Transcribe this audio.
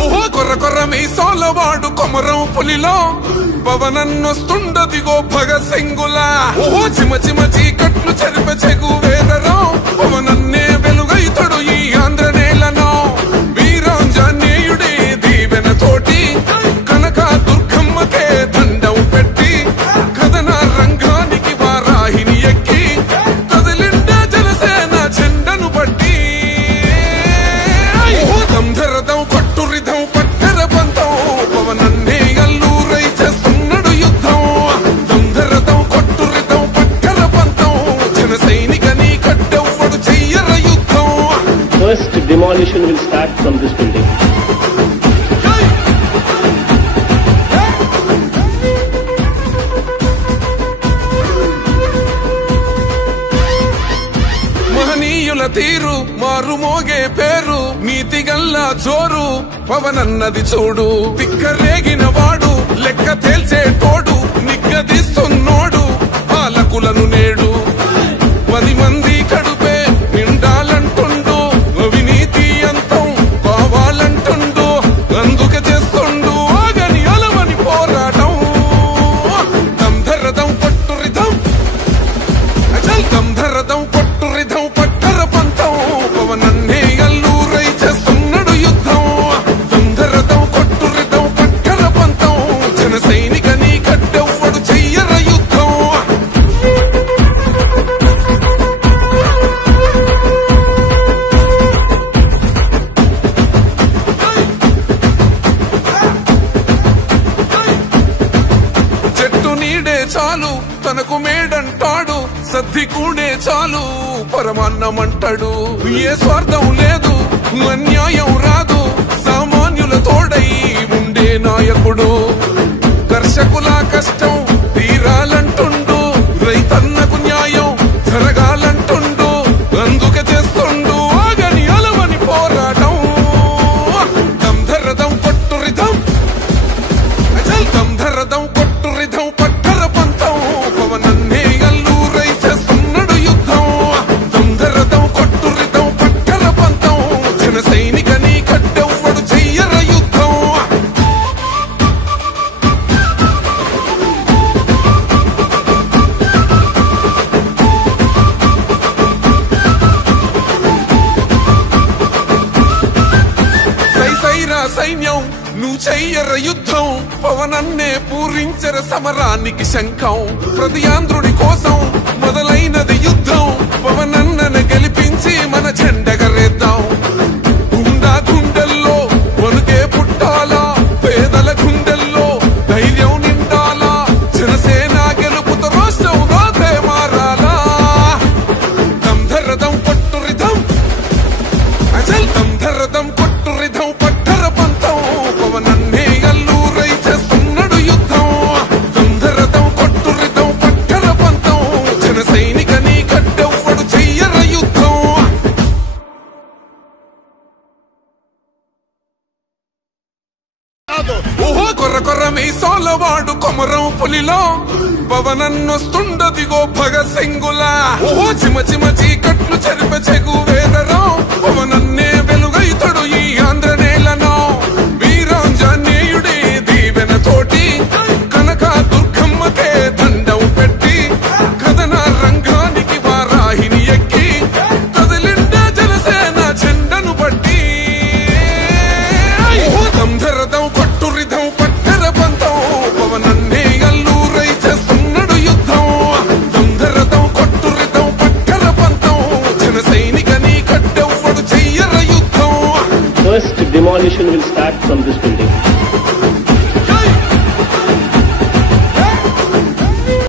ఓహో కొర్ర కొర్ర మీసాలవాడు కొమరం పులిలో పవనన్నొస్తుండదిగో భగత్ సింగులా. ఓహో చిమ చిమ చీకట్లు చెరిప చెగు వేదరో పవనన్నే వెలుగైతడు ఈ ఆంధ్ర నేలను. వీరాంజనేయుడి దీవెన తోటి కనక దుర్గమ్మకే దండం పెట్టి కథన రంగానికి వారాహిని ఎక్కి కదిలిండ జనసేన జెండను బట్టి. దంధరదం కొట్టురిదం పట్టర పంతం పవనన్నే అల్లూరై చేస్తున్నాడు యుద్ధం. దంధరదం కొట్టురిదం పట్టర పంతం జన సైనికని కట్టెవ్వడు చెయ్యర యుద్ధం. First demolition will start from this building. మహనీయుల తీరు మారుమోగే పేరు నీతిగల్లా జోరు పవనన్నది చూడు. తిక్కరేగిన వాడు లెక్క తేల్చే తోడు నిగ్గదీస్తున్నోడు పాలకులను నేడు. 10 మంది కడుపే నిండాలంటుండు అవినీతి అంతం కావాలంటుండు అందుకే చేస్తుండు ఆగని అలవని పోరాటం. దంధరదం పట్టురిదం అచల్ దంధరదం పట్టురిదం పట్టర పంతం పవనన్నే అల్లూరై చేస్తున్నాడు యుద్ధం. దంధరదం కొట్టురిదం పట్టర పంతం జన సైనికని కట్టెవ్వడు చెయ్యర యుద్ధం. చెట్టు నీడే చాలు తనకు మేడంటాడు సద్ది కూడే చాలు పరమాన్నమంటాడు. ఏ స్వార్థం లేదు అన్యాయం రాదు సామాన్యుల తోడై ఉండే నాయకుడు. కర్షకుల కష్టం తీరాలంటుండు రైతన్నకు న్యాయం జరగాలంటుండు అందుకే చేస్తుండు ఆగని అలవని పోరాటం. దంధరదం కొట్టురిదం అచల్ దంధరదం కొట్టురిదం పట్టర పంతం పవనన్నే అల్లూరై చేస్తున్నాడు యుద్ధం. దంధరదం కొట్టురిదం పట్టర పంతం జన సైనికని కట్టెవ్వడు చెయ్యర యుద్ధం. సైసైరా సైన్యం నువ్వు చెయ్యర యుద్ధం పవనన్నే పూరించర సమరానికి శంఖం. ప్రతి ఆంధ్రుడి కోసం మొదలైనది యుద్ధం పవనన్నను గెలిపించి మన జెండగరేద్దాం. గుండా గుండెల్లో వణుకే పుట్టాలా పేదల గుండెల్లో ధైర్యం నిండాలా జనసేన గెలుపుతో రాష్ట్రం రాతే మారాలా. దంధరదం కొట్టురిదం అచల్ దంధరదం కొట్టురిదం పట్టర పంతం పవనన్నే అల్లూరై చేస్తున్నాడు యుద్ధం. దంధరదం కొట్టురిదం పట్టర పంతం జన సైనికని కట్టెవ్వడు చెయ్యర యుద్ధం. ఓహో కొర్ర కొర్ర మీసాలవాడు కొమరం పులిలో పవనన్నొస్తుండదిగో భగత్ సింగులా. ఓహో చిమ చిమ చీకట్లు చెరిప చెగు వేదరో పవనన్నే వెలుగైతడు ఈ ఆంధ్ర నేలను. వీరాంజనేయుడి దీవెన తోటి కనక దుర్గమ్మకే దండం పెట్టి కథన రంగానికి వారాహిని ఎక్కి కదిలిండ జనసేన జెండను బట్టి. దంధరదం కొట్టురిదం పట్టర పంతం పవనన్నే అల్లూరై చేస్తున్నాడు యుద్ధం. దంధరదం కొట్టురిదం పట్టర పంతం జన సైనికని కట్టెవ్వడు చెయ్యర యుద్ధం. First demolition will start from this building.